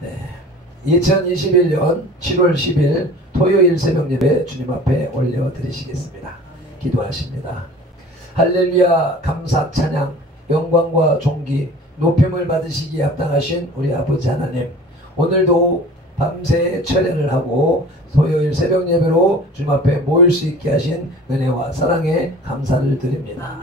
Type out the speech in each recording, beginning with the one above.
네. 2021년 7월 10일 토요일 새벽 예배 주님 앞에 올려드리시겠습니다. 기도하십니다. 할렐루야. 감사 찬양 영광과 존귀 높임을 받으시기에 합당하신 우리 아버지 하나님, 오늘도 밤새 철야를 하고 토요일 새벽 예배로 주님 앞에 모일 수 있게 하신 은혜와 사랑에 감사를 드립니다.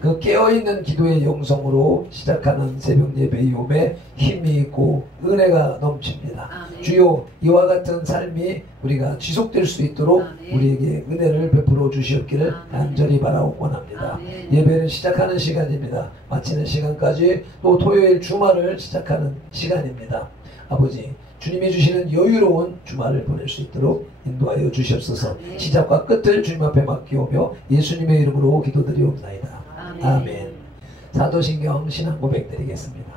그 깨어있는 기도의 영성으로 시작하는 새벽 예배의 요배 힘이 있고 은혜가 넘칩니다. 주요 이와 같은 삶이 우리가 지속될 수 있도록 우리에게 은혜를 베풀어 주시옵기를 간절히 바라고 원합니다. 예배를 시작하는 시간입니다. 마치는 시간까지 또 토요일 주말을 시작하는 시간입니다. 아버지, 주님이 주시는 여유로운 주말을 보낼 수 있도록 인도하여 주시옵소서. 시작과 끝을 주님 앞에 맡기오며 예수님의 이름으로 기도드리옵나이다. 아멘. 사도신경 신앙 고백 드리겠습니다.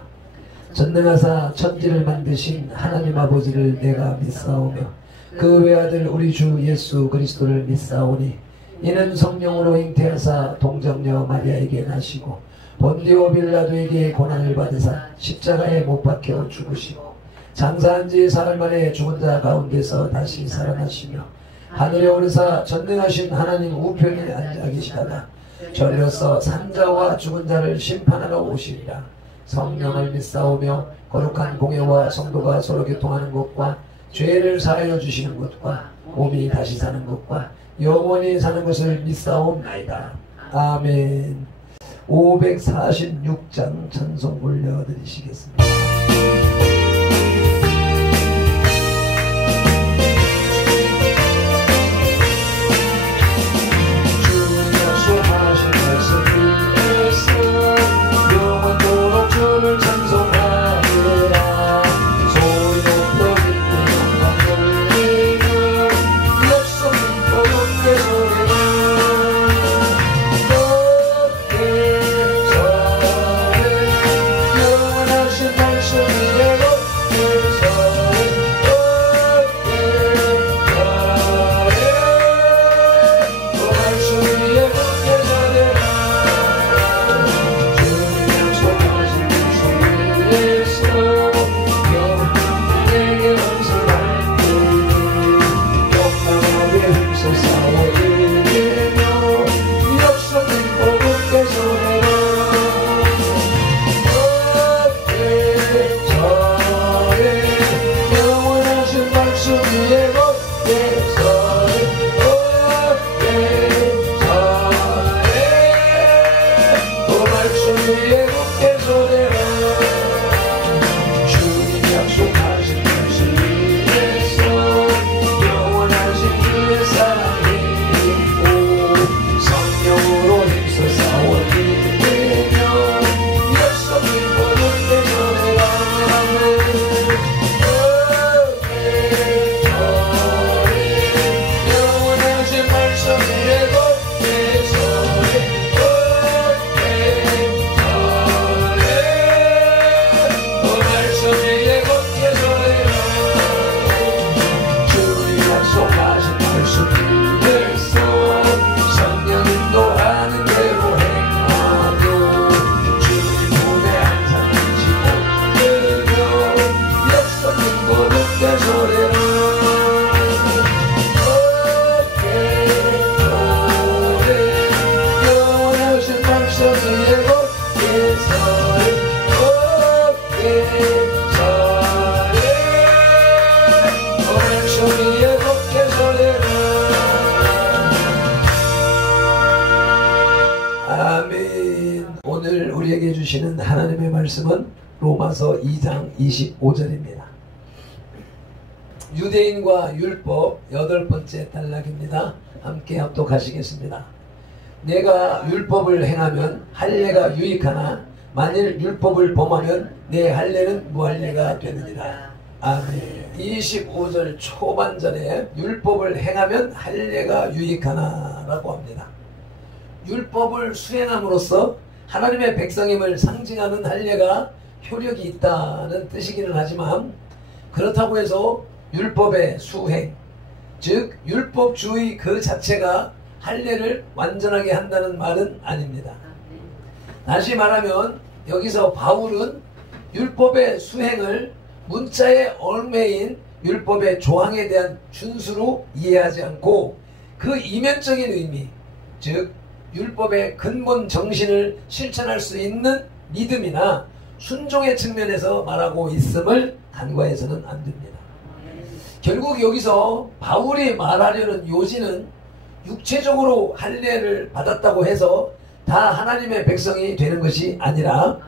전능하사 천지를 만드신 하나님 아버지를 내가 믿사오며 그 외아들 우리 주 예수 그리스도를 믿사오니 이는 성령으로 잉태하사 동정녀 마리아에게 나시고 본디오 빌라도에게 고난을 받으사 십자가에 못 박혀 죽으시고 장사한 지 사흘 만에 죽은 자 가운데서 다시 살아나시며 하늘에 오르사 전능하신 하나님 우편에 앉아 계시다가 절려서 산자와 죽은 자를 심판하러 오시리라. 성령을 믿사오며 거룩한 공예와 성도가 서로 교통하는 것과 죄를 사하여 주시는 것과 몸이 다시 사는 것과 영원히 사는 것을 믿사옵나이다. 아멘. 546장 찬송 올려드리시겠습니다. 오늘 우리에게 주시는 하나님의 말씀은 로마서 2장 25절입니다. 유대인과 율법 8번째 단락입니다. 함께 합독하시겠습니다. 내가 율법을 행하면 할례가 유익하나 만일 율법을 범하면 내 할례는 무할례가 되느니라. 아멘. 25절 초반절에 율법을 행하면 할례가 유익하나 라고 합니다. 율법을 수행함으로써 하나님의 백성임을 상징하는 할례가 효력이 있다는 뜻이기는 하지만, 그렇다고 해서 율법의 수행, 즉 율법주의 그 자체가 할례를 완전하게 한다는 말은 아닙니다. 다시 말하면 여기서 바울은 율법의 수행을 문자의 얽매인 율법의 조항에 대한 준수로 이해하지 않고 그 이면적인 의미, 즉 율법의 근본 정신을 실천할 수 있는 믿음이나 순종의 측면에서 말하고 있음을 간과해서는 안 됩니다. 결국 여기서 바울이 말하려는 요지는 육체적으로 할례를 받았다고 해서 다 하나님의 백성이 되는 것이 아니라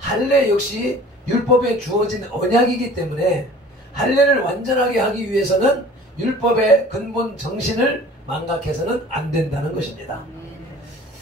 할례 역시 율법에 주어진 언약이기 때문에 할례를 완전하게 하기 위해서는 율법의 근본 정신을 망각해서는 안 된다는 것입니다.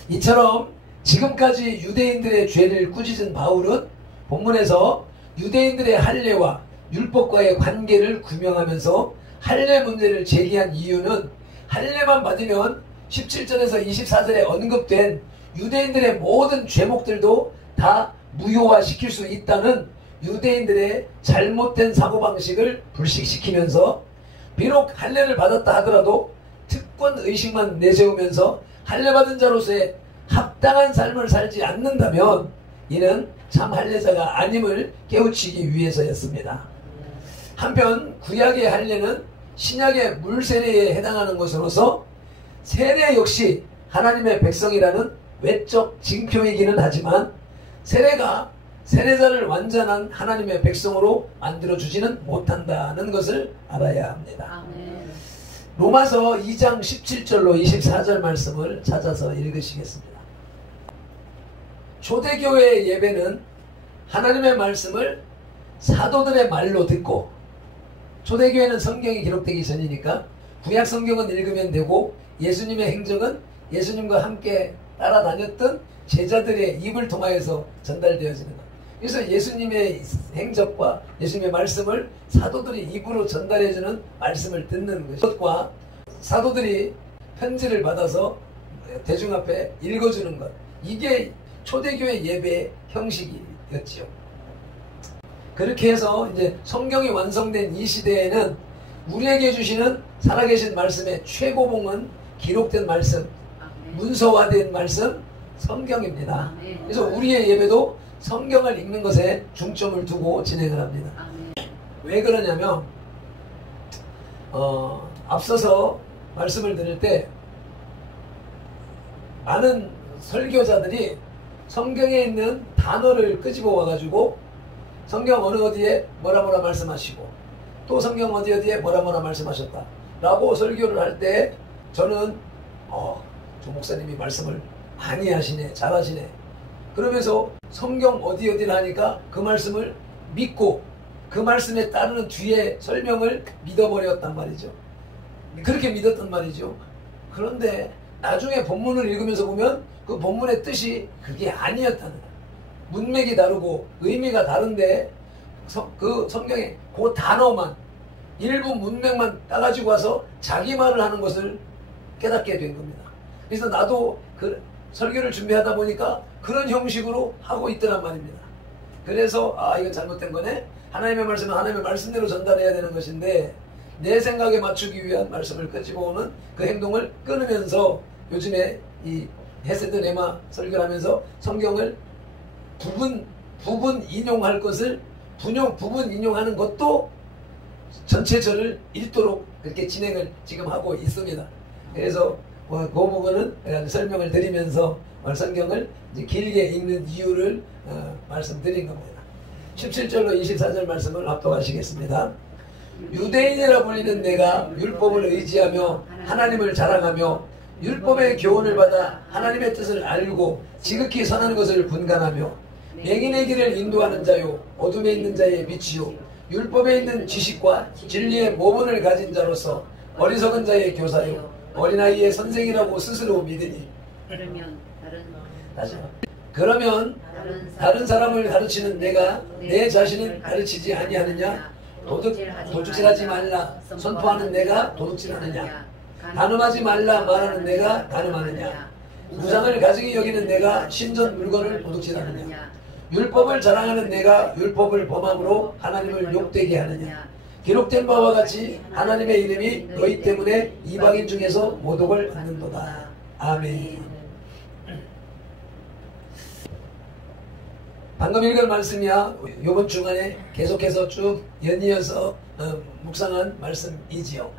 이처럼 지금까지 유대인들의 죄를 꾸짖은 바울은 본문에서 유대인들의 할례와 율법과의 관계를 규명하면서 할례 문제를 제기한 이유는 할례만 받으면 17절에서 24절에 언급된 유대인들의 모든 죄목들도 다 무효화시킬 수 있다는 유대인들의 잘못된 사고방식을 불식시키면서 비록 할례를 받았다 하더라도 특권의식만 내세우면서 할례받은 자로서의 합당한 삶을 살지 않는다면 이는 참 할례자가 아님을 깨우치기 위해서였습니다. 한편 구약의 할례는 신약의 물세례에 해당하는 것으로서 세례 역시 하나님의 백성이라는 외적 징표이기는 하지만 세례가 세례자를 완전한 하나님의 백성으로 만들어주지는 못한다는 것을 알아야 합니다. 로마서 2장 17절로 24절 말씀을 찾아서 읽으시겠습니다. 초대교회의 예배는 하나님의 말씀을 사도들의 말로 듣고, 초대교회는 성경이 기록되기 전이니까 구약 성경은 읽으면 되고 예수님의 행적은 예수님과 함께 따라다녔던 제자들의 입을 통하여서 전달되어지는 것. 그래서 예수님의 행적과 예수님의 말씀을 사도들이 입으로 전달해주는 말씀을 듣는 것과 사도들이 편지를 받아서 대중 앞에 읽어주는 것, 이게 초대교회 예배의 형식이었지요. 그렇게 해서 이제 성경이 완성된 이 시대에는 우리에게 주시는 살아계신 말씀의 최고봉은 기록된 말씀, 문서화된 말씀, 성경입니다. 그래서 우리의 예배도 성경을 읽는 것에 중점을 두고 진행을 합니다. 왜 그러냐면 앞서서 말씀을 드릴 때 많은 설교자들이 성경에 있는 단어를 끄집어 와가지고 성경 어느 어디에 뭐라 말씀하시고 또 성경 어디에 뭐라 말씀하셨다 라고 설교를 할 때 저는 조 목사님이 말씀을 많이 하시네, 잘하시네, 그러면서 성경 어디를 하니까 그 말씀을 믿고 그 말씀에 따르는 뒤에 설명을 믿어버렸단 말이죠. 그렇게 믿었단 말이죠. 그런데 나중에 본문을 읽으면서 보면 그 본문의 뜻이 그게 아니었다는 거예요. 문맥이 다르고 의미가 다른데 그 성경에 그 단어만 일부 문맥만 따가지고 와서 자기 말을 하는 것을 깨닫게 된 겁니다. 그래서 나도 그 설교를 준비하다 보니까 그런 형식으로 하고 있더란 말입니다. 그래서 이건 잘못된 거네. 하나님의 말씀은 하나님의 말씀대로 전달해야 되는 것인데 내 생각에 맞추기 위한 말씀을 끄집어오는 그 행동을 끊으면서 요즘에 이 헤세드 레마 설교를 하면서 성경을 부분 인용할 것을 부분 인용하는 것도 전체 절을 읽도록 그렇게 진행을 지금 하고 있습니다. 그래서 그 부분은 설명을 드리면서 성경을 이제 길게 읽는 이유를 말씀드린 겁니다. 17절로 24절 말씀을 합독하시겠습니다. 유대인이라 불리는 내가 율법을 의지하며 하나님을 자랑하며 율법의 교훈을 받아 하나님의 뜻을 알고 지극히 선한 것을 분간하며 맹인의 길을 인도하는 자요 어둠에 있는 자의 빛이요 율법에 있는 지식과 진리의 모본을 가진 자로서 어리석은 자의 교사요 어린아이의 선생이라고 스스로 믿으니 그러면 다른 사람을 가르치는 내가 내 자신은 가르치지 아니하느냐? 도둑질하지 말라 선포하는 내가 도둑질하느냐? 간음하지 말라 말하는 내가 간음하느냐? 우상을 가증히 여기는 내가 신전 물건을 도둑질하느냐? 율법을 자랑하는 내가 율법을 범함으로 하나님을 욕되게 하느냐? 기록된 바와 같이 하나님의 이름이 너희 때문에 이방인 중에서 모독을 받는도다. 아멘. 방금 읽은 말씀이야 이번 주간에 계속해서 쭉 연이어서 묵상한 말씀이지요.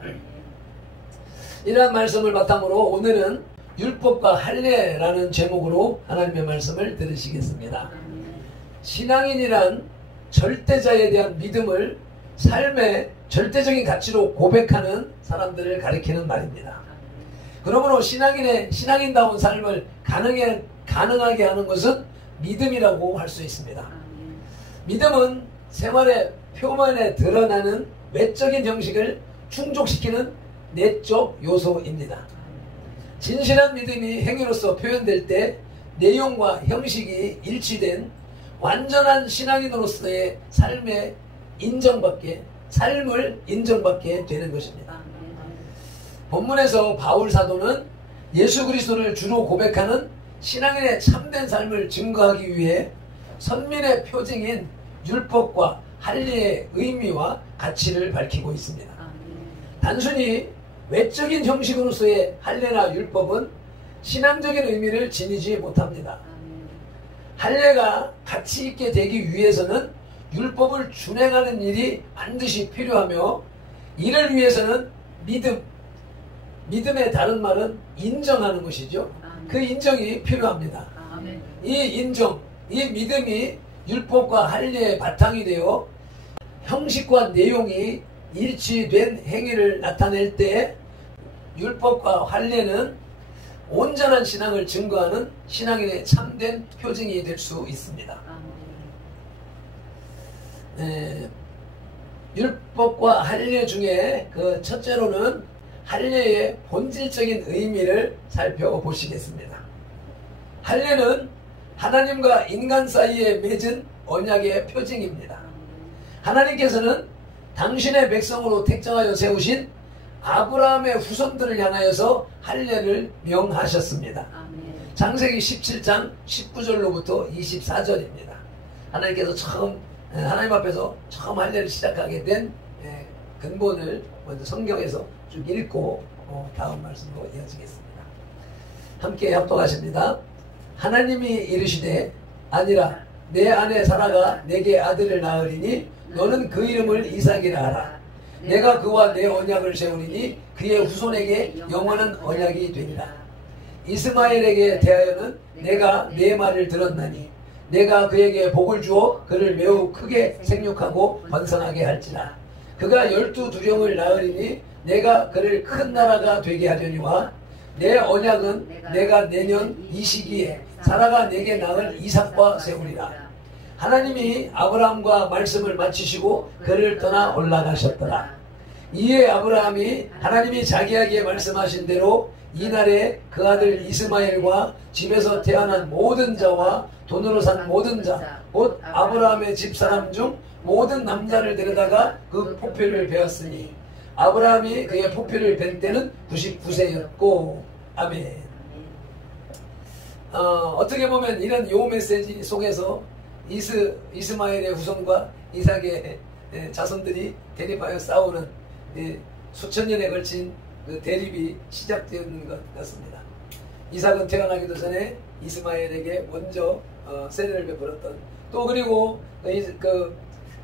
이러한 말씀을 바탕으로 오늘은 율법과 할례라는 제목으로 하나님의 말씀을 들으시겠습니다. 신앙인이란 절대자에 대한 믿음을 삶의 절대적인 가치로 고백하는 사람들을 가리키는 말입니다. 그러므로 신앙인다운 삶을 가능하게 하는 것은 믿음이라고 할 수 있습니다. 믿음은 생활의 표면에 드러나는 외적인 형식을 충족시키는 내적 요소입니다. 진실한 믿음이 행위로서 표현될 때 내용과 형식이 일치된 완전한 신앙인으로서의 삶을 인정받게 되는 것입니다. 본문에서 바울 사도는 예수 그리스도를 주로 고백하는 신앙인의 참된 삶을 증거하기 위해 선민의 표징인 율법과 할례의 의미와 가치를 밝히고 있습니다. 단순히 외적인 형식으로서의 할례나 율법은 신앙적인 의미를 지니지 못합니다. 할례가 가치 있게 되기 위해서는 율법을 준행하는 일이 반드시 필요하며 이를 위해서는 믿음의 다른 말은 인정하는 것이죠. 그 인정이 필요합니다. 이 믿음이 율법과 할례의 바탕이 되어 형식과 내용이 일치된 행위를 나타낼 때 율법과 할례는 온전한 신앙을 증거하는 신앙인의 참된 표징이 될 수 있습니다. 율법과 할례 중에 그 첫째로는 할례의 본질적인 의미를 살펴보시겠습니다. 할례는 하나님과 인간 사이에 맺은 언약의 표징입니다. 하나님께서는 당신의 백성으로 택정하여 세우신 아브라함의 후손들을 향하여서 할례를 명하셨습니다. 창세기 17장 19절로부터 24절입니다. 하나님께서 하나님 앞에서 처음 할례를 시작하게 된 근본을 먼저 성경에서 쭉 읽고 다음 말씀으로 이어지겠습니다. 함께 합독하십니다. 하나님이 이르시되 아니라 내 아내 사라가 내게 아들을 낳으리니 너는 그 이름을 이삭이라 하라. 내가 그와 내 언약을 세우리니 그의 후손에게 영원한 언약이 되리라. 이스마엘에게 대하여는 내가 내 말을 들었나니 내가 그에게 복을 주어 그를 매우 크게 생육하고 번성하게 할지라. 그가 12두령을 낳으리니 내가 그를 큰 나라가 되게 하려니와 내 언약은 내가 내년 이 시기에 사라가 내게 낳을 이삭과 세우리라. 하나님이 아브라함과 말씀을 마치시고 그를 떠나 올라가셨더라. 이에 아브라함이 하나님이 자기에게 말씀하신 대로 이날에 그 아들 이스마엘과 집에서 태어난 모든 자와 돈으로 산 모든 자 곧 아브라함의 집사람 중 모든 남자를 데려다가 그 포표를 베었으니 아브라함이 그의 포표를 벤 때는 99세였고 아멘. 어떻게 보면 이런 요 메시지 속에서 이스마엘의 후손과 이삭의 자손들이 대립하여 싸우는 수천 년에 걸친 그 대립이 시작되는 것 같습니다. 이삭은 태어나기도 전에 이스마엘에게 먼저 세례를 베풀었던, 또 그리고 그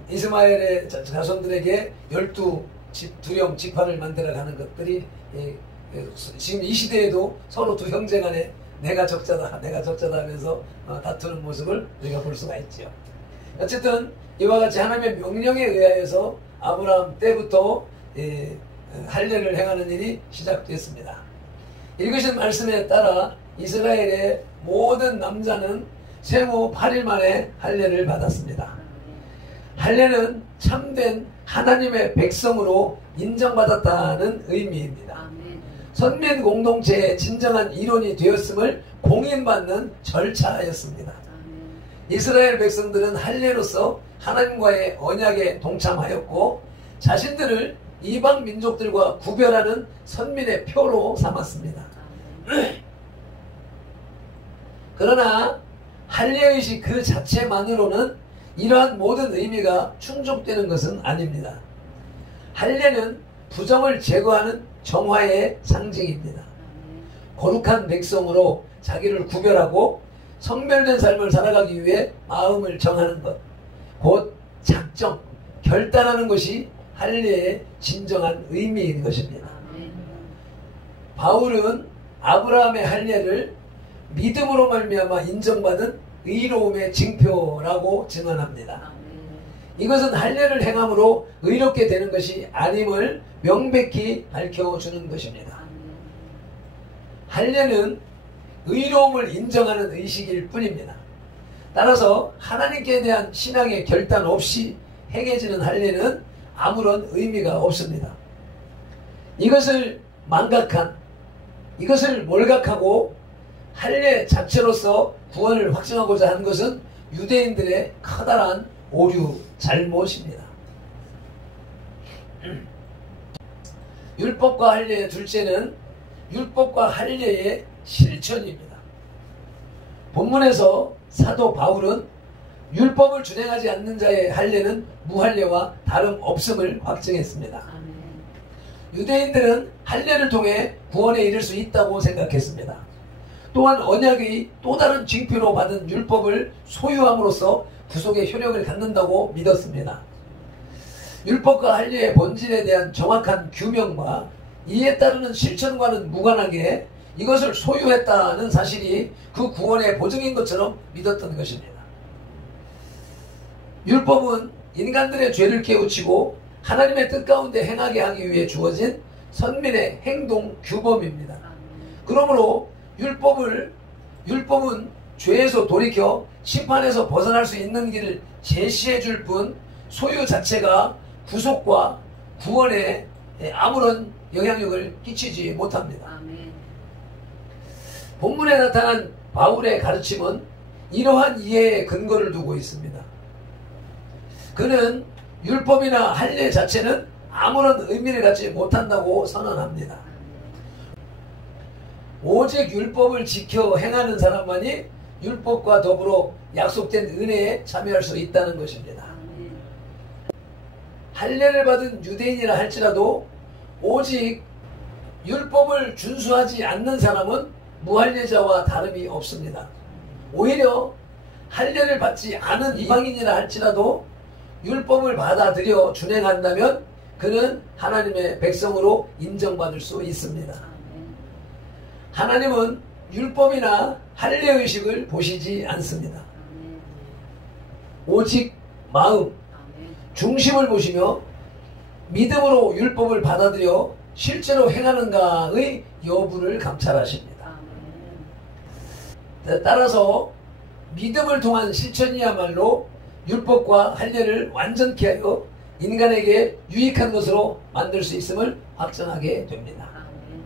이스마엘의 자손들에게 12두령 지파를 만들어가는 것들이 지금 이 시대에도 서로 두 형제 간에 내가 적자다 하면서 다투는 모습을 우리가 볼 수가 있죠. 어쨌든 이와 같이 하나님의 명령에 의하여서 아브라함 때부터 할례를 행하는 일이 시작됐습니다. 읽으신 말씀에 따라 이스라엘의 모든 남자는 생후 8일 만에 할례를 받았습니다. 할례는 참된 하나님의 백성으로 인정받았다는 의미입니다. 선민 공동체의 진정한 일원이 되었음을 공인받는 절차였습니다. 이스라엘 백성들은 할례로서 하나님과의 언약에 동참하였고 자신들을 이방 민족들과 구별하는 선민의 표로 삼았습니다. 그러나 할례의식 그 자체만으로는 이러한 모든 의미가 충족되는 것은 아닙니다. 할례는 부정을 제거하는 정화의 상징입니다. 거룩한 백성으로 자기를 구별하고 성별된 삶을 살아가기 위해 마음을 정하는 것, 곧 작정, 결단하는 것이 할례의 진정한 의미인 것입니다. 바울은 아브라함의 할례를 믿음으로 말미암아 인정받은 의로움의 징표라고 증언합니다. 이것은 할례를 행함으로 의롭게 되는 것이 아님을 명백히 밝혀주는 것입니다. 할례는 의로움을 인정하는 의식일 뿐입니다. 따라서 하나님께 대한 신앙의 결단 없이 행해지는 할례는 아무런 의미가 없습니다. 이것을 몰각하고 할례 자체로서 구원을 확증하고자 하는 것은 유대인들의 커다란 오류, 잘못입니다. 율법과 할례의 둘째는 율법과 할례의 실천입니다. 본문에서 사도 바울은 율법을 준행하지 않는 자의 할례는 무할례와 다름없음을 확증했습니다. 유대인들은 할례를 통해 구원에 이를 수 있다고 생각했습니다. 또한 언약의 또 다른 징표로 받은 율법을 소유함으로써 구속의 효력을 갖는다고 믿었습니다. 율법과 할례의 본질에 대한 정확한 규명과 이에 따르는 실천과는 무관하게 이것을 소유했다는 사실이 그 구원의 보증인 것처럼 믿었던 것입니다. 율법은 인간들의 죄를 깨우치고 하나님의 뜻 가운데 행하게 하기 위해 주어진 선민의 행동 규범입니다. 그러므로 율법은 죄에서 돌이켜 심판에서 벗어날 수 있는 길을 제시해 줄 뿐 소유 자체가 구속과 구원에 아무런 영향력을 끼치지 못합니다. 본문에 나타난 바울의 가르침은 이러한 이해에 근거를 두고 있습니다. 그는 율법이나 할례 자체는 아무런 의미를 갖지 못한다고 선언합니다. 오직 율법을 지켜 행하는 사람만이 율법과 더불어 약속된 은혜에 참여할 수 있다는 것입니다. 할례를 받은 유대인이라 할지라도 오직 율법을 준수하지 않는 사람은 무할례자와 다름이 없습니다. 오히려 할례를 받지 않은 이방인이라 할지라도 율법을 받아들여 준행한다면 그는 하나님의 백성으로 인정받을 수 있습니다. 하나님은 율법이나 할례의식을 보시지 않습니다. 오직 마음, 중심을 보시며 믿음으로 율법을 받아들여 실제로 행하는가의 여부를 감찰하십니다. 따라서 믿음을 통한 실천이야말로 율법과 할례를 완전케 하여 인간에게 유익한 것으로 만들 수 있음을 확정하게 됩니다.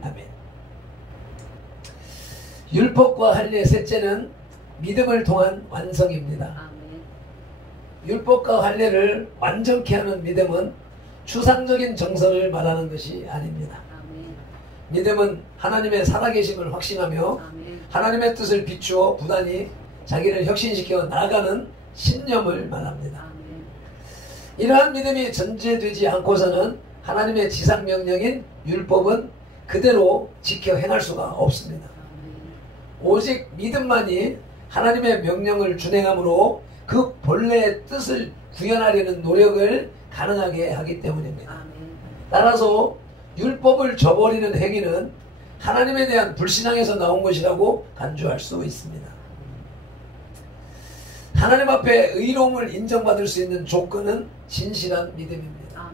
아멘. 율법과 할례의 셋째는 믿음을 통한 완성입니다. 율법과 할례를 완전케 하는 믿음은 추상적인 정서를 말하는 것이 아닙니다. 믿음은 하나님의 살아계심을 확신하며 하나님의 뜻을 비추어 부단히 자기를 혁신시켜 나아가는 신념을 말합니다. 이러한 믿음이 전제되지 않고서는 하나님의 지상명령인 율법은 그대로 지켜 행할 수가 없습니다. 오직 믿음만이 하나님의 명령을 준행함으로 그 본래의 뜻을 구현하려는 노력을 가능하게 하기 때문입니다. 따라서 율법을 저버리는 행위는 하나님에 대한 불신앙에서 나온 것이라고 간주할 수 있습니다. 하나님 앞에 의로움을 인정받을 수 있는 조건은 진실한 믿음입니다.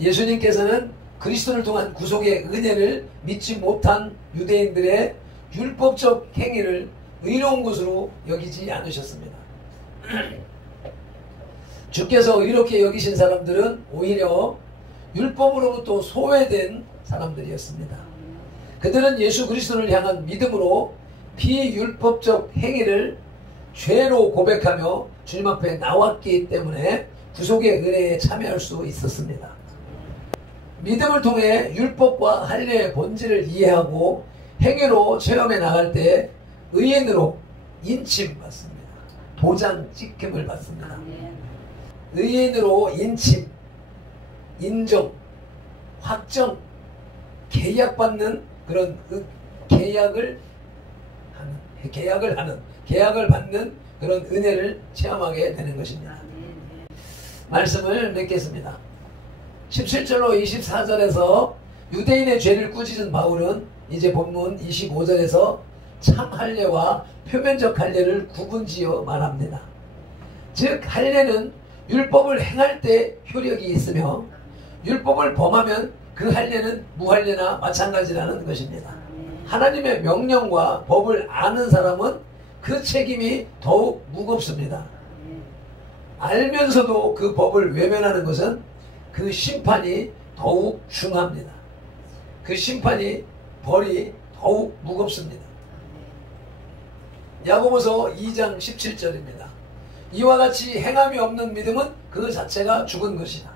예수님께서는 그리스도를 통한 구속의 은혜를 믿지 못한 유대인들의 율법적 행위를 의로운 것으로 여기지 않으셨습니다. 주께서 의롭게 여기신 사람들은 오히려 율법으로부터 소외된 사람들이었습니다. 그들은 예수 그리스도를 향한 믿음으로 비율법적 행위를 죄로 고백하며 주님 앞에 나왔기 때문에 구속의 은혜에 참여할 수 있었습니다. 믿음을 통해 율법과 할례의 본질을 이해하고 행위로 체험해 나갈 때 의인으로 인침받습니다. 도장 찍힘을 받습니다. 의인으로 인침, 인정, 확정, 계약받는 그런 계약을 하는 계약을 하는, 계약을 받는 그런 은혜를 체험하게 되는 것입니다. 말씀을 맺겠습니다. 17절로 24절에서 유대인의 죄를 꾸짖은 바울은 이제 본문 25절에서 참 할례와 표면적 할례를 구분지어 말합니다. 즉 할례는 율법을 행할 때 효력이 있으며 율법을 범하면 그 할례는 무할례나 마찬가지라는 것입니다. 하나님의 명령과 법을 아는 사람은 그 책임이 더욱 무겁습니다. 알면서도 그 법을 외면하는 것은 그 심판이 더욱 중합니다. 그 심판이 벌이 더욱 무겁습니다. 야고보서 2장 17절입니다. 이와 같이 행함이 없는 믿음은 그 자체가 죽은 것이다.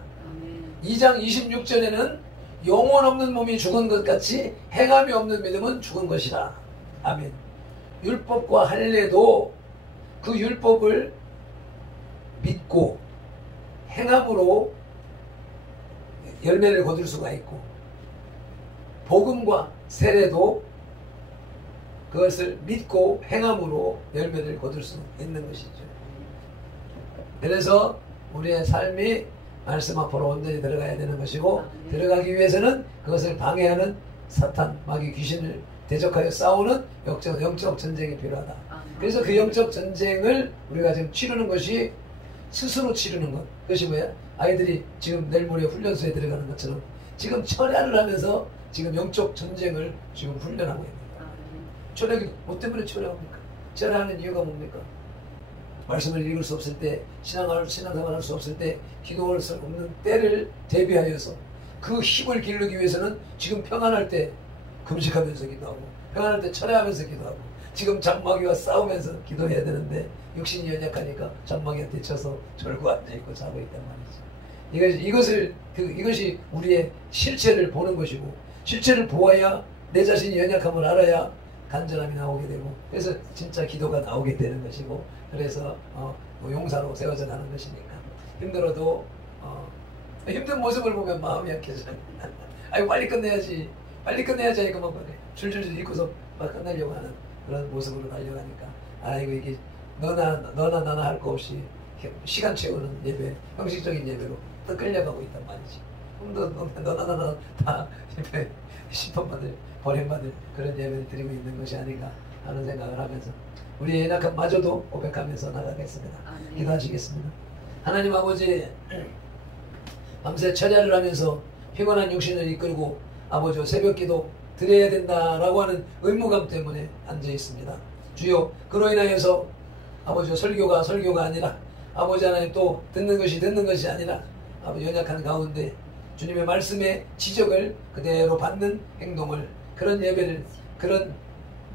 2장 26절에는 영혼 없는 몸이 죽은 것 같이 행함이 없는 믿음은 죽은 것이다. 아멘. 율법과 할례도 그 율법을 믿고 행함으로 열매를 거둘 수가 있고, 복음과 세례도 그것을 믿고 행함으로 열매를 거둘 수 있는 것이죠. 그래서 우리의 삶이 말씀 앞으로 온전히 들어가야 되는 것이고, 들어가기 위해서는 그것을 방해하는 사탄, 마귀, 귀신을 대적하여 싸우는 영적 전쟁이 필요하다. 그래서 그 영적 전쟁을 우리가 지금 치르는 것이 스스로 치르는 것. 그것이 뭐야? 아이들이 지금 내일 모레 훈련소에 들어가는 것처럼 지금 철야를 하면서 지금 영적 전쟁을 지금 훈련하고 있는 거예요. 철야기 뭐 때문에 철야합니까? 철야하는 이유가 뭡니까? 말씀을 읽을 수 없을 때, 신앙생활 할 수 없을 때, 기도할 수 없는 때를 대비하여서 그 힘을 기르기 위해서는 지금 평안할 때 금식하면서 기도하고, 평안할 때 철야하면서 기도하고, 지금 장마귀와 싸우면서 기도해야 되는데 육신이 연약하니까 장마귀한테 쳐서 절구 앉아있고 자고 있단 말이죠. 이것이 우리의 실체를 보는 것이고, 실체를 보아야 내 자신이 연약함을 알아야 간절함이 나오게 되고, 그래서 진짜 기도가 나오게 되는 것이고, 그래서 용사로 세워져 가는 것이니까 힘들어도 힘든 모습을 보면 마음이 약해져요. 아니 빨리 끝내야지 하니까 막 줄줄줄 읽고서 막 끝내려고 하는 그런 모습으로 달려가니까, 아이고 이게 너나 나나 할 거 없이 시간 채우는 예배, 형식적인 예배로 또 끌려가고 있단 말이지. 너나 나나 다 예배 심판받을, 버림받을 그런 예배를 드리고 있는 것이 아닌가 하는 생각을 하면서 우리의 연약함마저도 고백하면서 나가겠습니다. 기도하시겠습니다. 하나님 아버지, 밤새 철야를 하면서 피곤한 육신을 이끌고 아버지 새벽기도 드려야 된다라고 하는 의무감 때문에 앉아 있습니다. 주여, 그로 인하여서 아버지 설교가 아니라 아버지 하나님 또 듣는 것이 아니라 아버지 연약한 가운데 주님의 말씀의 지적을 그대로 받는 행동을, 그런 예배를, 그런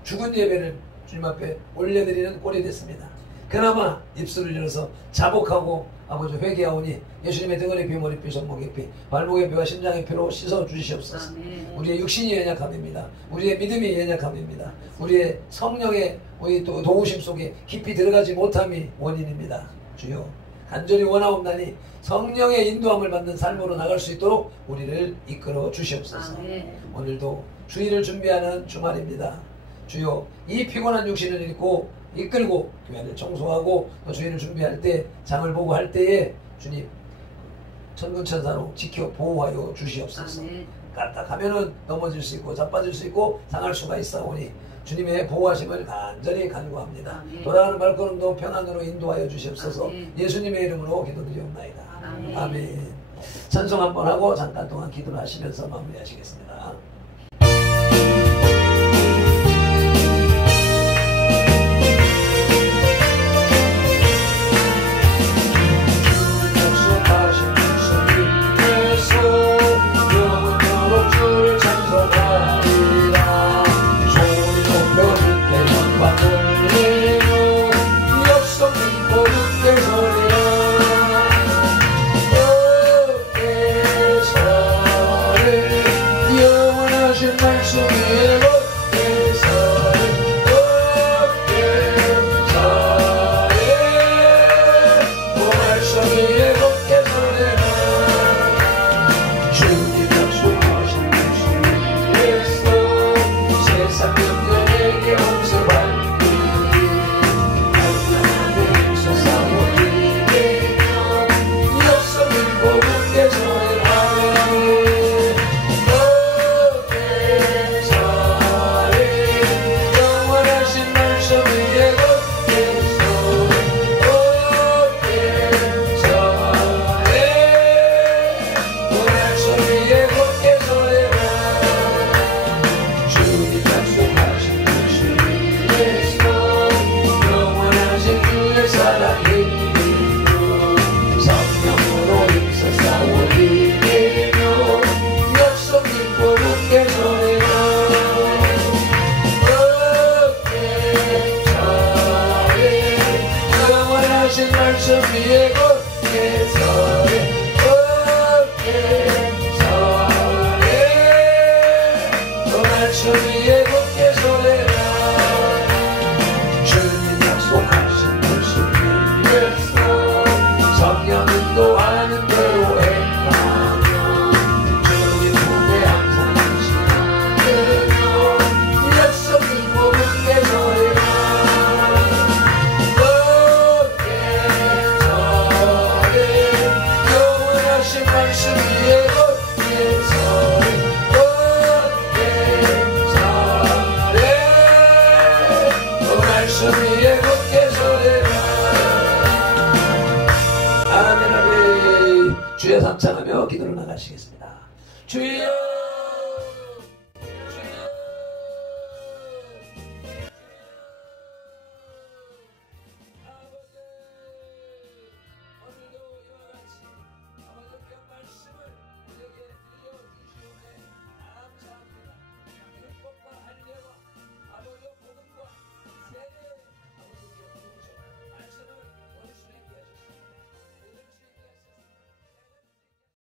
죽은 예배를 주님 앞에 올려드리는 꼴이 됐습니다. 그나마 입술을 열어서 자복하고 아버지 회개하오니 예수님의 등원의 피, 머리피, 손목의 피, 발목의 피와 심장의 피로 씻어 주시옵소서. 우리의 육신이 연약함입니다. 우리의 믿음이 연약함입니다. 우리의 성령의 우리 또 도우심 속에 깊이 들어가지 못함이 원인입니다. 주여, 간절히 원하옵나니 성령의 인도함을 받는 삶으로 나갈 수 있도록 우리를 이끌어 주시옵소서. 오늘도 주일을 준비하는 주말입니다. 주여, 이 피곤한 육신을 이끌고 교회를 청소하고 또 주일을 준비할 때, 장을 보고 할 때에 주님 천군천사로 지켜 보호하여 주시옵소서. 까딱하면은 넘어질 수 있고 자빠질 수 있고 상할 수가 있사오니 주님의 보호하심을 간절히 간구합니다. 돌아가는 발걸음도 평안으로 인도하여 주시옵소서. 예수님의 이름으로 기도드리옵나이다. 아멘. 찬송 한번 하고 잠깐 동안 기도를 하시면서 마무리하시겠습니다. 주여 삼창하며 기도를 나가시겠습니다. 주여